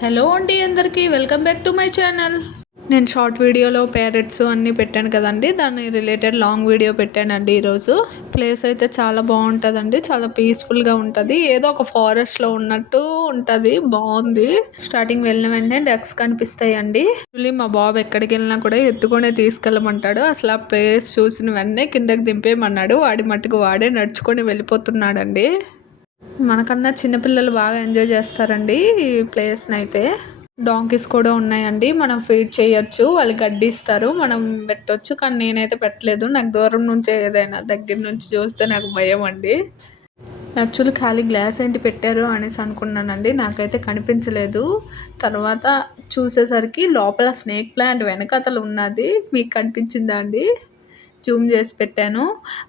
Hello అండి, అందరికీ welcome back to my channel. నేను షార్ట్ వీడియోలో ప్యారెట్స్ అన్నీ పెట్టాను కదండి, దాని రిలేటెడ్ లాంగ్ వీడియో పెట్టానండి ఈరోజు. ప్లేస్ అయితే చాలా బాగుంటుందండి, చాలా పీస్ఫుల్గా ఉంటుంది, ఏదో ఒక ఫారెస్ట్లో ఉన్నట్టు ఉంటుంది, బాగుంది. స్టార్టింగ్ వెళ్ళిన వెంటనే డక్స్ కనిపిస్తాయండి. మా బాబు ఎక్కడికి వెళ్ళినా కూడా ఎత్తుకొనే తీసుకెళ్ళమంటాడు. అసలు ఆ ప్లేస్ చూసిన వెంటనే కిందకి దింపేయమన్నాడు, వాడి మట్టుకు వాడే నడుచుకొని వెళ్ళిపోతున్నాడండి. మనకన్నా చిన్నపిల్లలు బాగా ఎంజాయ్ చేస్తారండి ఈ ప్లేస్ని అయితే. డాంకీస్ కూడా ఉన్నాయండి, మనం ఫీడ్ చేయొచ్చు, వాళ్ళు గడ్డి ఇస్తారు, మనం పెట్టొచ్చు. కానీ నేనైతే పెట్టలేదు, నాకు దూరం నుంచే ఏదైనా, దగ్గర నుంచి చూస్తే నాకు భయం అండి. యాక్చువల్లీ ఖాళీ గ్లాస్ ఏంటి పెట్టారు అనేసి అనుకున్నానండి, నాకైతే కనిపించలేదు. తర్వాత చూసేసరికి లోపల స్నేక్ ప్లాంట్ వెనకతలు ఉన్నది, మీకు కనిపించిందా అండి? జూమ్ చేసి పెట్టాను.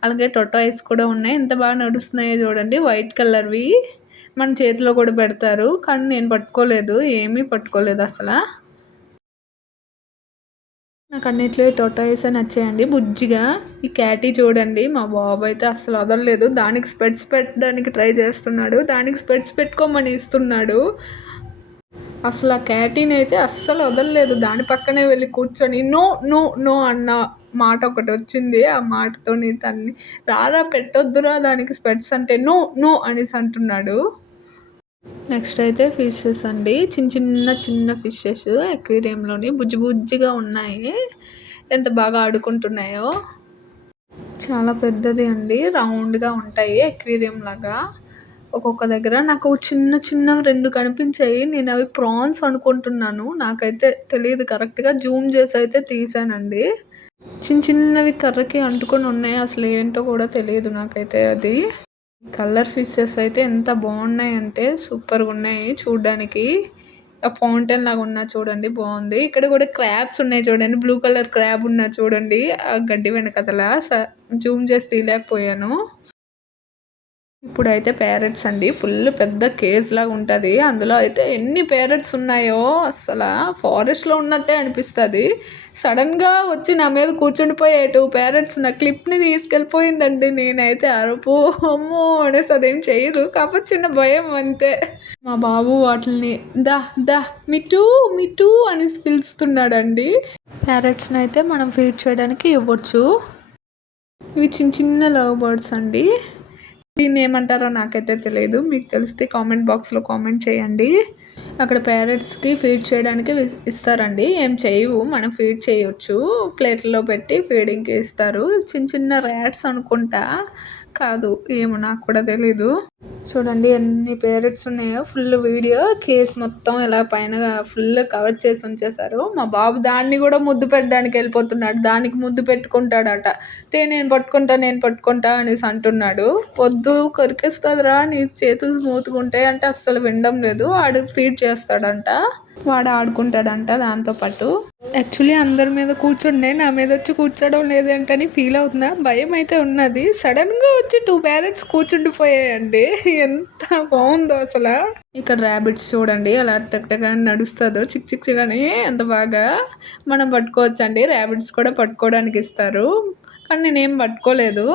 అలాగే టొటాయిస్ కూడా ఉన్నాయి, ఎంత బాగా నడుస్తున్నాయో చూడండి, వైట్ కలర్వి. మన చేతిలో కూడా పెడతారు, కానీ నేను పట్టుకోలేదు, ఏమీ పట్టుకోలేదు అసలు. నాకు అన్నిట్లో టొటాయిస్ నచ్చాయండి, బుజ్జిగా. ఈ క్యాటీ చూడండి, మా బాబు అయితే అసలు వదలలేదు, దానికి స్పెట్స్ పెట్టడానికి ట్రై చేస్తున్నాడు, దానికి స్పెట్స్ పెట్టుకోమని ఇస్తున్నాడు. అసలు ఆ క్యాటీని అయితే అస్సలు వదలలేదు, దాని పక్కనే వెళ్ళి కూర్చొని నో నో నో అన్న మాట ఒకటి వచ్చింది. ఆ మాటతో తన్ని రారా పెట్టొద్దురా దానికి స్పెట్స్ అంటే నో నో అనేసి అంటున్నాడు. నెక్స్ట్ అయితే ఫిషెస్ అండి, చిన్న ఫిషెస్ అక్వేరియంలోని బుజ్జి బుజ్జిగా ఉన్నాయి, ఎంత బాగా ఆడుకుంటున్నాయో. చాలా పెద్దది అండి, రౌండ్గా ఉంటాయి అక్వేరియం లాగా. ఒక్కొక్క దగ్గర నాకు చిన్న 2 కనిపించాయి, నేను అవి ప్రాన్స్ అనుకుంటున్నాను, నాకైతే తెలియదు కరెక్ట్గా. జూమ్ చేసి అయితే తీసానండి. చిన్నవి కర్రకి అంటుకొని ఉన్నాయి, అసలు ఏంటో కూడా తెలియదు నాకైతే అది. కలర్ ఫిషెస్ అయితే ఎంత బాగున్నాయంటే సూపర్గా ఉన్నాయి చూడడానికి. ఆ ఫౌంటైన్ లాగా ఉన్నా చూడండి, బాగుంది. ఇక్కడ కూడా క్రాబ్స్ ఉన్నాయి చూడండి, బ్లూ కలర్ క్రాబ్ ఉన్నా చూడండి ఆ గడ్డి వెనకతల. జూమ్ చేసి తీయలేకపోయాను. ఇప్పుడైతే ప్యారెట్స్ అండి, ఫుల్ పెద్ద కేజ్ లాగా ఉంటుంది, అందులో అయితే ఎన్ని ప్యారెట్స్ ఉన్నాయో అసలు ఫారెస్ట్లో ఉన్నట్టే అనిపిస్తుంది. సడన్గా వచ్చి నా మీద కూర్చుండిపోయే 2 ప్యారెట్స్ నా క్లిప్ని తీసుకెళ్ళిపోయిందండి. నేనైతే అరుపు అమ్మో అనేసి అదేం చేయదు, కాకపోతే చిన్న భయం అంతే. మా బాబు వాటిని దా దా మిటూ అనేసి పిలుస్తున్నాడండి. ప్యారెట్స్ని అయితే మనం ఫీడ్ చేయడానికి ఇవ్వచ్చు. ఇవి చిన్న లవ్ బర్డ్స్ అండి, దీన్ని ఏమంటారో నాకైతే తెలియదు, మీకు తెలిస్తే కామెంట్ బాక్స్లో కామెంట్ చేయండి. అక్కడ ప్యారెట్స్కి ఫీడ్ చేయడానికి ఇస్తారండి, ఏం చేయవు, మనం ఫీడ్ చేయొచ్చు, ప్లేట్లో పెట్టి ఫీడింగ్కి ఇస్తారు. చిన్న ర్యాట్స్ అనుకుంటా, కాదు ఏమో నాకు కూడా తెలీదు. చూడండి ఎన్ని ప్యారెట్స్ ఉన్నాయో, ఫుల్ వీడియో కేస్ మొత్తం ఇలా పైన ఫుల్ కవర్ చేసి ఉంచేశారు. మా బాబు దాన్ని కూడా ముద్దు పెట్టడానికి వెళ్ళిపోతున్నాడు, దానికి ముద్దు పెట్టుకుంటాడట. నేను పట్టుకుంటా అనేసి అంటున్నాడు. వద్దు కొరికేస్తుందిరా, నీ చేతులు స్మూత్గా ఉంటాయి అంటే అస్సలు వినడం లేదు. ఆడు ఫీడ్ చేస్తాడంట, వాడు ఆడుకుంటాడంట దాంతోపాటు. యాక్చువల్లీ అందరి మీద కూర్చుండే నా మీద వచ్చి కూర్చోడం లేదంటని ఫీల్ అవుతున్నా, భయం అయితే ఉన్నది. సడన్గా వచ్చి 2 ప్యారెట్స్ కూర్చుండిపోయాయండి, ఎంత బాగుందో అసలు. ఇక్కడ ర్యాబిట్స్ చూడండి అలా టక్టగా నడుస్తుందో, చిక్చిగానే ఎంత బాగా. మనం పట్టుకోవచ్చు అండి, ర్యాబిట్స్ కూడా పట్టుకోవడానికి ఇస్తారు, కానీ నేనేం పట్టుకోలేదు.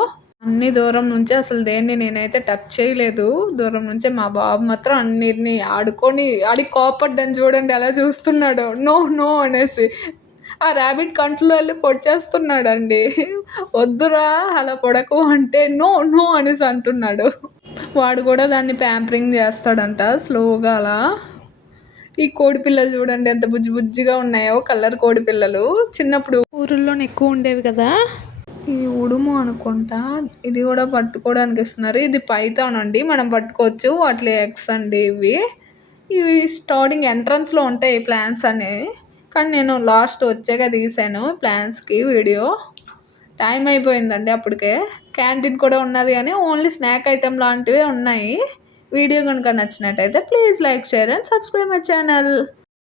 అన్ని దూరం నుంచి, అసలు దేన్ని నేనైతే టచ్ చేయలేదు, దూరం నుంచే. మా బాబు మాత్రం అన్నిటిని ఆడి కోపడ్డాను చూడండి, అలా చూస్తున్నాడు నో నో అనేసి. ఆ ర్యాబిట్ కంట్లో వెళ్ళి పొడిచేస్తున్నాడండి, వద్దురా అలా పొడకు అంటే నో నో అనేసి అంటున్నాడు. వాడు కూడా దాన్ని ప్యాంపరింగ్ చేస్తాడంట స్లోగా అలా. ఈ కోడి పిల్లలు చూడండి ఎంత బుజ్జిగా ఉన్నాయో, కలర్ కోడి పిల్లలు. చిన్నప్పుడు ఊరుల్లోనే ఎక్కువ ఉండేవి కదా. ఇది ఉడుము అనుకుంటా, ఇది కూడా పట్టుకోవడానికి ఇస్తున్నారు. ఇది పైథాన్ అండి, మనం పట్టుకోవచ్చు. వాటి ఎగ్స్ అండి ఇవి స్టార్టింగ్ ఎంట్రన్స్లో ఉంటాయి ప్లాంట్స్ అనేవి, కానీ నేను లాస్ట్ వచ్చాక తీసాను ప్లాంట్స్కి వీడియో. టైం అయిపోయిందండి అప్పటికే. క్యాంటీన్ కూడా ఉన్నది, కానీ ఓన్లీ స్నాక్ ఐటెం లాంటివే ఉన్నాయి. వీడియో కనుక నచ్చినట్టయితే please like, share and subscribe my channel.